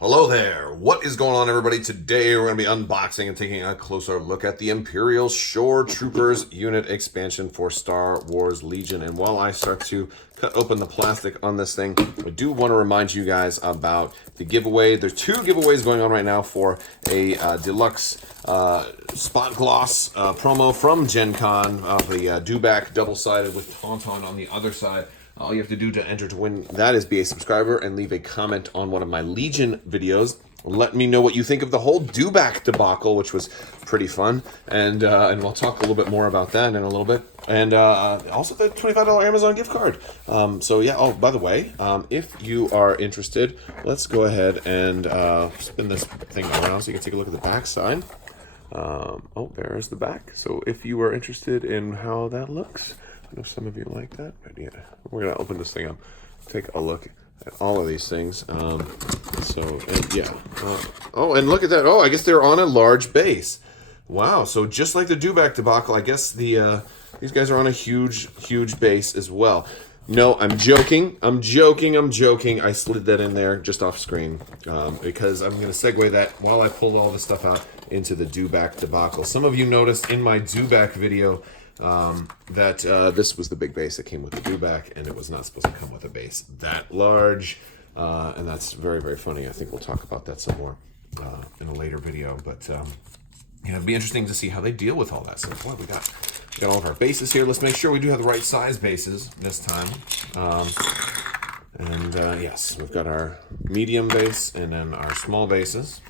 Hello there. What is going on, everybody? Today we're going to be unboxing and taking a closer look at the Imperial Shore Troopers unit expansion for Star Wars Legion. And while I start to cut open the plastic on this thing, I do want to remind you guys about the giveaway. There's two giveaways going on right now for a deluxe spot gloss promo from Gen Con, the Dewback double-sided with Tauntaun on the other side. All you have to do to enter to win that is be a subscriber and leave a comment on one of my Legion videos. Let me know what you think of the whole Dewback debacle, which was pretty fun. And we'll talk a little bit more about that in a little bit. And also the $25 Amazon gift card. So yeah, oh, by the way, if you are interested, let's go ahead and spin this thing around so you can take a look at the back side. Oh, there's the back. So if you are interested in how that looks, I know some of you like that, but yeah, we're gonna open this thing up, take a look at all of these things. Oh, and look at that. Oh, I guess they're on a large base. Wow. So just like the Dewback debacle, I guess these guys are on a huge base as well. No, I'm joking. I'm joking. I slid that in there just off screen because I'm going to segue that while I pulled all this stuff out into the Dewback debacle. Some of you noticed in my Dewback video that this was the big base that came with the Dewback, and it was not supposed to come with a base that large, and that's very, very funny. I think we'll talk about that some more in a later video, but yeah, it'd be interesting to see how they deal with all that stuff. Boy, we got all of our bases here. Let's make sure we do have the right size bases this time. Yes, we've got our medium base and then our small bases.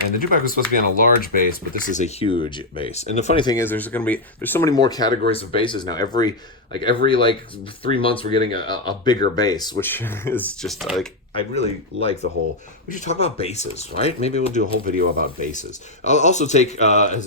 And the Dewback was supposed to be on a large base, but this is a huge base. And the funny thing is, there's so many more categories of bases now. Every 3 months, we're getting a bigger base, which is just like, I really like the whole. We should talk about bases, right? Maybe we'll do a whole video about bases. I'll also take, I'm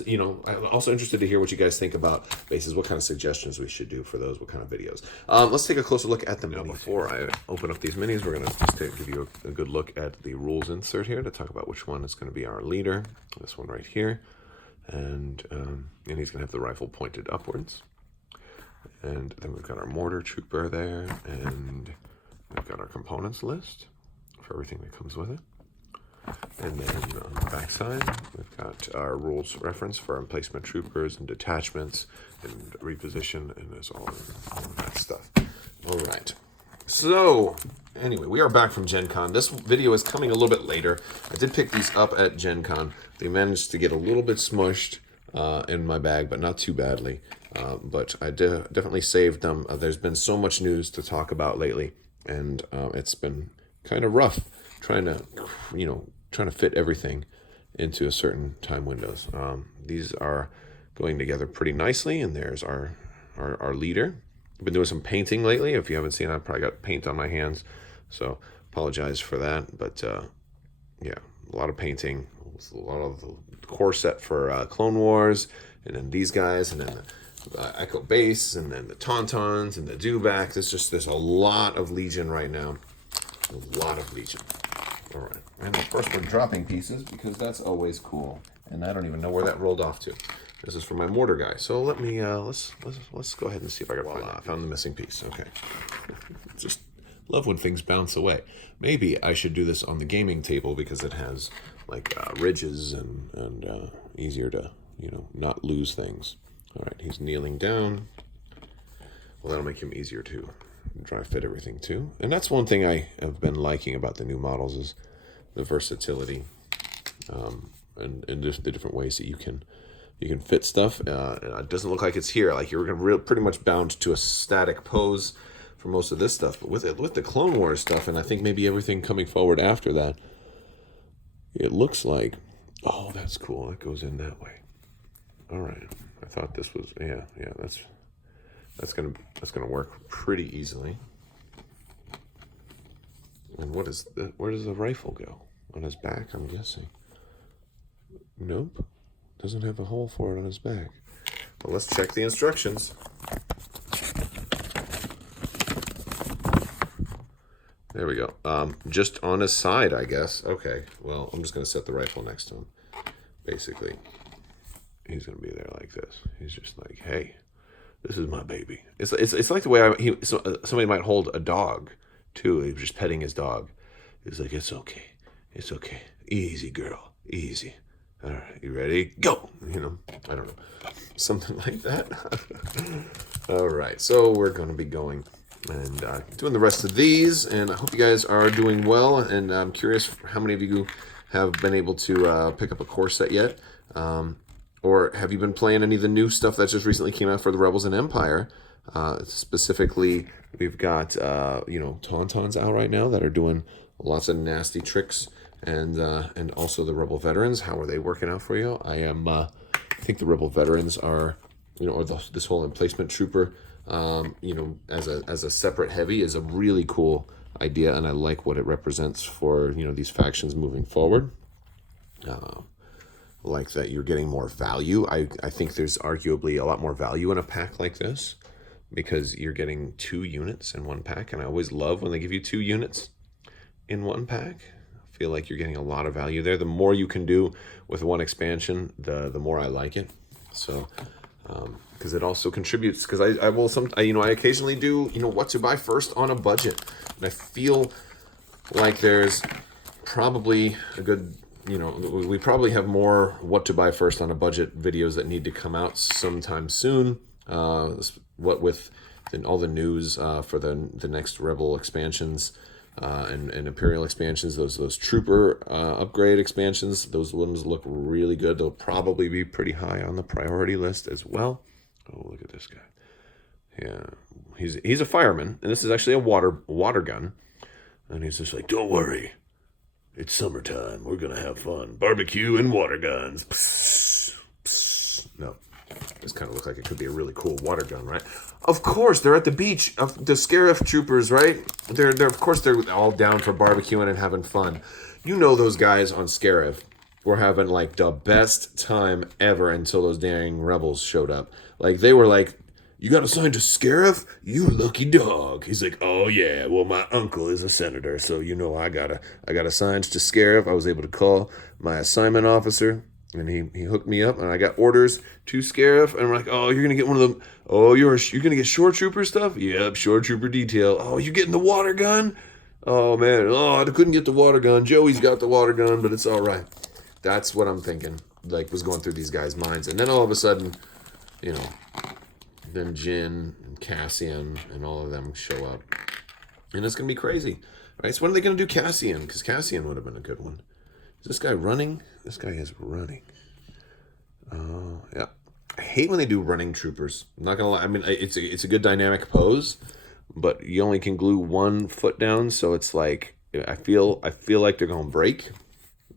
also interested to hear what you guys think about bases. What kind of suggestions we should do for those? What kind of videos? Let's take a closer look at them. Now, before I open up these minis, we're going to just give you a good look at the rules insert here to talk about which one is going to be our leader. This one right here, and he's going to have the rifle pointed upwards. And then we've got our mortar trooper there, and we've got our components list for everything that comes with it. And then on the back side, we've got our rules reference for emplacement troopers and detachments and reposition, and there's all of that stuff. All right. So, anyway, we are back from Gen Con. This video is coming a little bit later. I did pick these up at Gen Con. They managed to get a little bit smushed in my bag, but not too badly. But I definitely saved them. There's been so much news to talk about lately, and it's been kind of rough trying to fit everything into a certain time windows. These are going together pretty nicely, and there's our leader. I've been doing some painting lately. If you haven't seen, I've probably got paint on my hands, so apologize for that. But yeah, a lot of painting, a lot of the core set for Clone Wars, and then these guys, and then the Echo Base, and then the Tauntauns, and the Dewback. There's a lot of Legion right now. A lot of Legion. All right, and of course we're dropping pieces because that's always cool. And I don't even know where that rolled off to. This is for my mortar guy. So let me let's go ahead and see if I can find that. I found the missing piece. Okay. Just love when things bounce away. Maybe I should do this on the gaming table because it has like ridges and easier to not lose things. All right, he's kneeling down. Well, that'll make him easier to dry fit everything too. And that's one thing I have been liking about the new models is the versatility and just the different ways that you can fit stuff. It doesn't look like it's here. Like you're pretty much bound to a static pose for most of this stuff. But with the Clone Wars stuff, and I think maybe everything coming forward after that, it looks like, oh, that's cool. It goes in that way. All right. I thought this was that's gonna work pretty easily. And where does the rifle go? On his back, I'm guessing. Nope. Doesn't have a hole for it on his back. Well, let's check the instructions. There we go. Just on his side, I guess. Okay. Well, I'm just gonna set the rifle next to him. Basically, he's gonna be there like this. He's just like, hey, this is my baby. It's like the way somebody might hold a dog too. He was just petting his dog. He's like, it's okay. It's okay. Easy, girl. Easy. All right, you ready? Go! I don't know. Something like that. All right, so we're going to be going and doing the rest of these, and I hope you guys are doing well, and I'm curious how many of you have been able to pick up a core set yet, or have you been playing any of the new stuff that just recently came out for the Rebels and Empire? Specifically, we've got Tauntauns out right now that are doing lots of nasty tricks, and also the Rebel Veterans. How are they working out for you? I think the Rebel Veterans are, or this whole emplacement trooper, as a separate heavy is a really cool idea, and I like what it represents for these factions moving forward. Like that you're getting more value. I think there's arguably a lot more value in a pack like this because you're getting 2 units in one pack, and I always love when they give you 2 units in one pack. I feel like you're getting a lot of value there. The more you can do with one expansion, the more I like it. So because it also contributes, because I occasionally do what to buy first on a budget, and I feel like there's probably a good we probably have more what to buy first on a budget videos that need to come out sometime soon. What with all the news for the next Rebel expansions and Imperial expansions, those Trooper upgrade expansions, those ones look really good. They'll probably be pretty high on the priority list as well. Oh, look at this guy. Yeah, he's a fireman, and this is actually a water gun, and he's just like, don't worry. It's summertime. We're going to have fun. Barbecue and water guns. Psst, psst. No. This kind of looks like it could be a really cool water gun, right? Of course, they're at the beach. The Scarif troopers, right? Of course, they're all down for barbecuing and having fun. Those guys on Scarif were having, like, the best time ever until those dang rebels showed up. Like, they were like, you got assigned to Scarif? You lucky dog. He's like, oh yeah, well my uncle is a senator, so I got assigned to Scarif. I was able to call my assignment officer, and he hooked me up, and I got orders to Scarif, and I'm like, oh, you're gonna get one of them. Oh, you're gonna get shore trooper stuff? Yep, shore trooper detail. Oh, you getting the water gun? Oh man, I couldn't get the water gun. Joey's got the water gun, but it's all right. That's what I'm thinking. Like, was going through these guys' minds, and then all of a sudden, then Jin and Cassian and all of them show up. And it's going to be crazy. Right? So when are they going to do Cassian? Because Cassian would have been a good one. Is this guy running? This guy is running. Yeah. I hate when they do running troopers. I'm not going to lie. I mean, it's a good dynamic pose, but you only can glue one foot down, so it's like, I feel like they're going to break,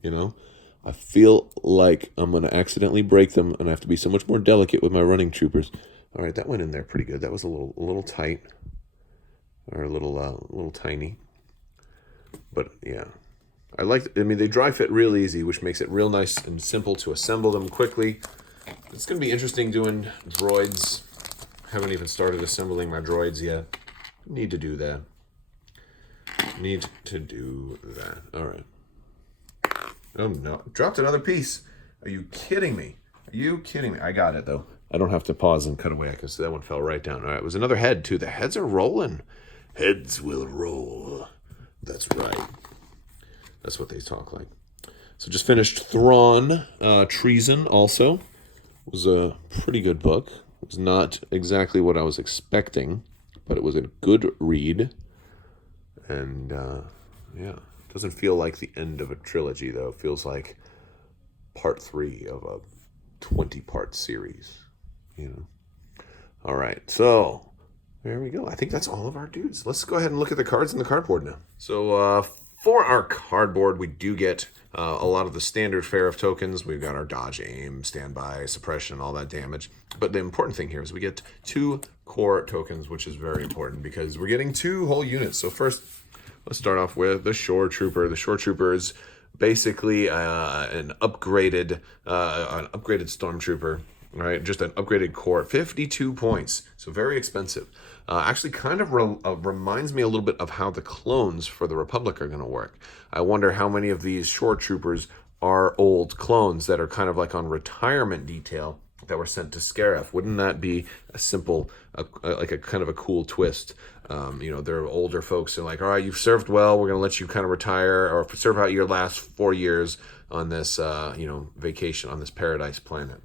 I feel like I'm going to accidentally break them, and I have to be so much more delicate with my running troopers. All right, that went in there pretty good. That was a little tight, or a little tiny. But yeah, they dry fit real easy, which makes it real nice and simple to assemble them quickly. It's going to be interesting doing droids. Haven't even started assembling my droids yet. Need to do that. All right. Oh no, dropped another piece. Are you kidding me? I got it though. I don't have to pause and cut away. I can see that one fell right down. All right, it was another head, too. The heads are rolling. Heads will roll. That's right. That's what they talk like. So just finished Thrawn Treason also. It was a pretty good book. It was not exactly what I was expecting, but it was a good read. And, yeah. It doesn't feel like the end of a trilogy, though. It feels like part 3 of a 20-part series. All right, so there we go. I think that's all of our dudes. Let's go ahead and look at the cards in the cardboard now. So for our cardboard, we do get a lot of the standard fare of tokens. We've got our dodge, aim, standby, suppression, all that damage. But the important thing here is we get 2 core tokens, which is very important because we're getting 2 whole units. So first, let's start off with the Shore Trooper. The Shore Trooper is basically an upgraded Stormtrooper. Right, just an upgraded core, 52 points, so very expensive. Actually, kind of reminds me a little bit of how the clones for the Republic are going to work. I wonder how many of these Shore Troopers are old clones that are kind of like on retirement detail that were sent to Scarif. Wouldn't that be a simple, like a kind of a cool twist? they're older folks and like, all right, you've served well. We're going to let you kind of retire or serve out your last 4 years on this, vacation on this paradise planet.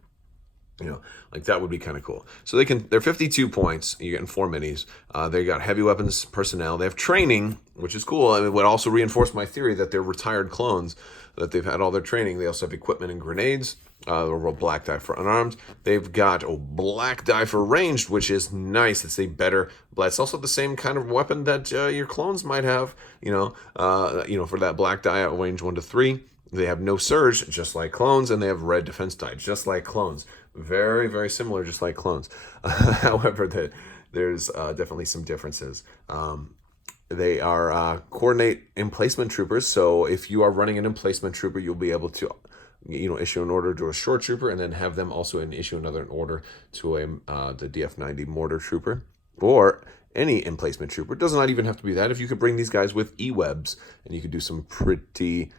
Like that would be kind of cool. So they're 52 points. You're getting 4 minis. They got heavy weapons personnel. They have training, which is cool. And it would also reinforce my theory that they're retired clones, that they've had all their training. They also have equipment and grenades. Or black die for unarmed. They've got black die for ranged, which is nice. It's a better, but it's also the same kind of weapon that your clones might have. For that black die at range 1 to 3. They have no surge, just like clones, and they have red defense die, just like clones. Very, very similar, just like clones. However, there's definitely some differences. They are coordinate emplacement troopers. So if you are running an emplacement trooper, you'll be able to issue an order to a shore trooper and then have them also issue another order to the DF-90 mortar trooper or any emplacement trooper. It does not even have to be that. If you could bring these guys with E-webs and you could do some pretty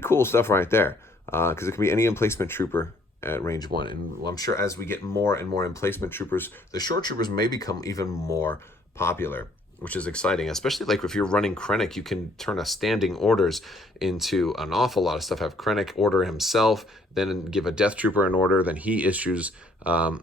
cool stuff right there, because it can be any emplacement trooper at range 1. And I'm sure as we get more and more emplacement troopers, the shore troopers may become even more popular, which is exciting, especially like if you're running Krennic, you can turn a standing orders into an awful lot of stuff. Have Krennic order himself, then give a Death Trooper an order, then he issues, or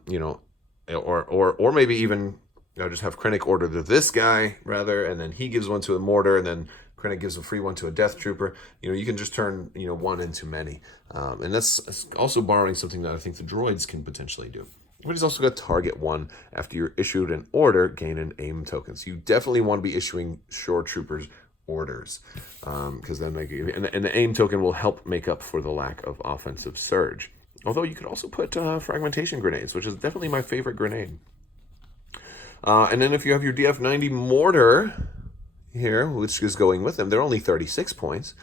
maybe even just have Krennic order to this guy rather, and then he gives one to a Mortar, and then Krennic gives a free one to a Death Trooper. You can just turn one into many, and that's also borrowing something that I think the droids can potentially do. But he's also got target 1 after you're issued an order, gain an aim token. So you definitely want to be issuing shore troopers orders, because then and the aim token will help make up for the lack of offensive surge. Although you could also put fragmentation grenades, which is definitely my favorite grenade. And then if you have your DF-90 mortar here, which is going with them, they're only 36 points,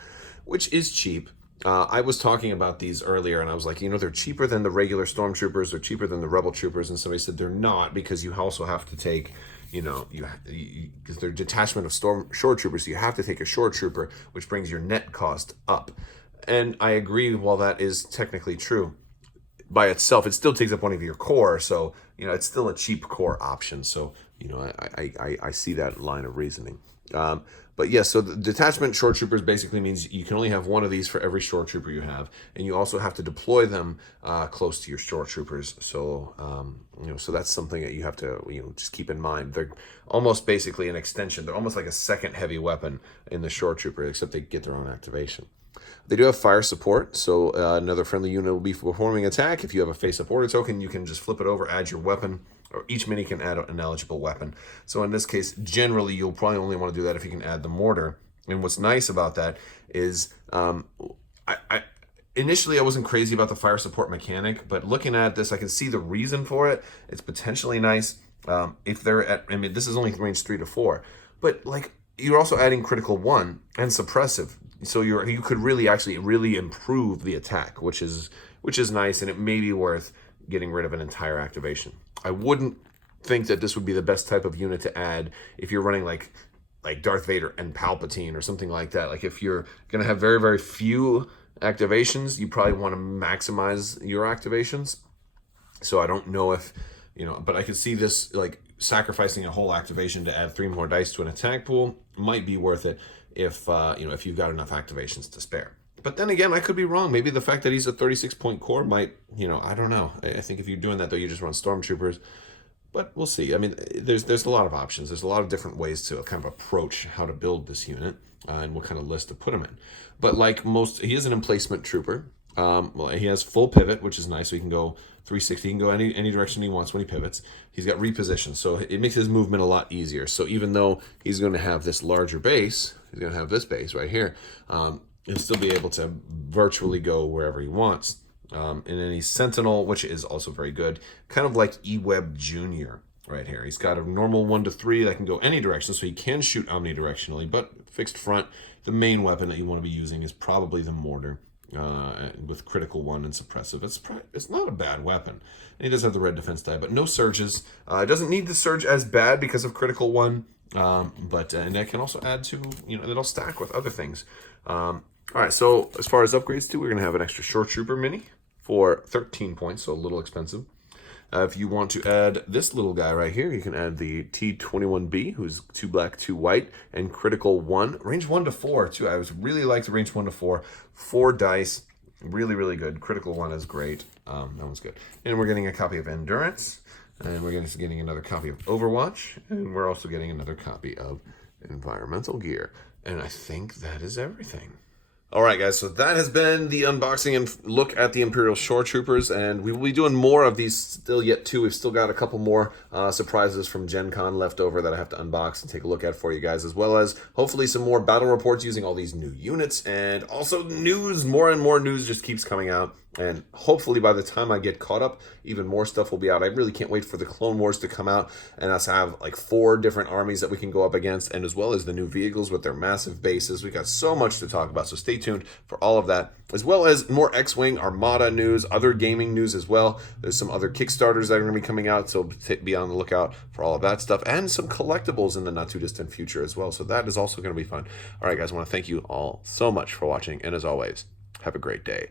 which is cheap. I was talking about these earlier, and I was like, they're cheaper than the regular stormtroopers, they're cheaper than the rebel troopers, and somebody said they're not, because you also have to take, because they're detachment of shore troopers, so you have to take a shore trooper, which brings your net cost up. And I agree, while that is technically true, by itself, it still takes up one of your core, so, it's still a cheap core option, so, I see that line of reasoning. But yes, so the detachment shore troopers basically means you can only have one of these for every shore trooper you have, and you also have to deploy them close to your shore troopers. So so that's something that you have to just keep in mind. They're almost basically an extension. They're almost like a second heavy weapon in the shore trooper, except they get their own activation. They do have fire support, so another friendly unit will be performing attack. If you have a face-up order token, you can just flip it over, add your weapon, or each mini can add an eligible weapon. So in this case, generally, you'll probably only want to do that if you can add the mortar. And what's nice about that is, initially I wasn't crazy about the fire support mechanic, but looking at this, I can see the reason for it. It's potentially nice if they're at, this is only range 3 to 4, but like you're also adding critical 1 and suppressive. So you could really improve the attack, which is nice, and it may be worth getting rid of an entire activation. I wouldn't think that this would be the best type of unit to add if you're running like Darth Vader and Palpatine or something like that. Like if you're going to have very, very few activations, you probably want to maximize your activations. So I don't know if, but I could see this like sacrificing a whole activation to add 3 more dice to an attack pool might be worth it if you've got enough activations to spare. But then again, I could be wrong. Maybe the fact that he's a 36-point core might, I don't know. I think if you're doing that, though, you just run stormtroopers. But we'll see. There's a lot of options. There's a lot of different ways to kind of approach how to build this unit and what kind of list to put him in. But like he is an emplacement trooper. He has full pivot, which is nice. So he can go 360. He can go any direction he wants when he pivots. He's got reposition, so it makes his movement a lot easier. So even though he's going to have this larger base, he's going to have this base right here. He'll still be able to virtually go wherever he wants. And then he's Sentinel, which is also very good. Kind of like E-Web Jr. right here. He's got a normal 1 to 3 that can go any direction, so he can shoot omnidirectionally, but fixed front. The main weapon that you want to be using is probably the Mortar with critical 1 and suppressive. It's not a bad weapon. And he does have the red defense die, but no surges. It doesn't need the surge as bad because of critical 1, but and that can also add to, it'll stack with other things. All right, so as far as upgrades too, we're going to have an extra shore trooper mini for 13 points, so a little expensive. If you want to add this little guy right here, you can add the T21B, who's 2 black, 2 white, and critical 1. Range 1 to 4, too. I really like the range 1 to 4. 4 dice. Really, really good. Critical 1 is great. That one's good. And we're getting a copy of Endurance. And we're getting another copy of Overwatch. And we're also getting another copy of Environmental Gear. And I think that is everything. All right, guys, so that has been the unboxing and look at the Imperial Shore Troopers, and we will be doing more of these still yet, too. We've still got a couple more surprises from Gen Con left over that I have to unbox and take a look at for you guys, as well as hopefully some more battle reports using all these new units, and also news. More and more news just keeps coming out, and hopefully by the time I get caught up, even more stuff will be out. I really can't wait for the Clone Wars to come out and us have like 4 different armies that we can go up against, and as well as the new vehicles with their massive bases. We got so much to talk about, so stay tuned for all of that, as well as more X-Wing Armada news, other gaming news as well. There's some other Kickstarters that are going to be coming out, so be on the lookout for all of that stuff, and some collectibles in the not too distant future as well, so that is also going to be fun. All right, guys, I want to thank you all so much for watching, and as always, have a great day.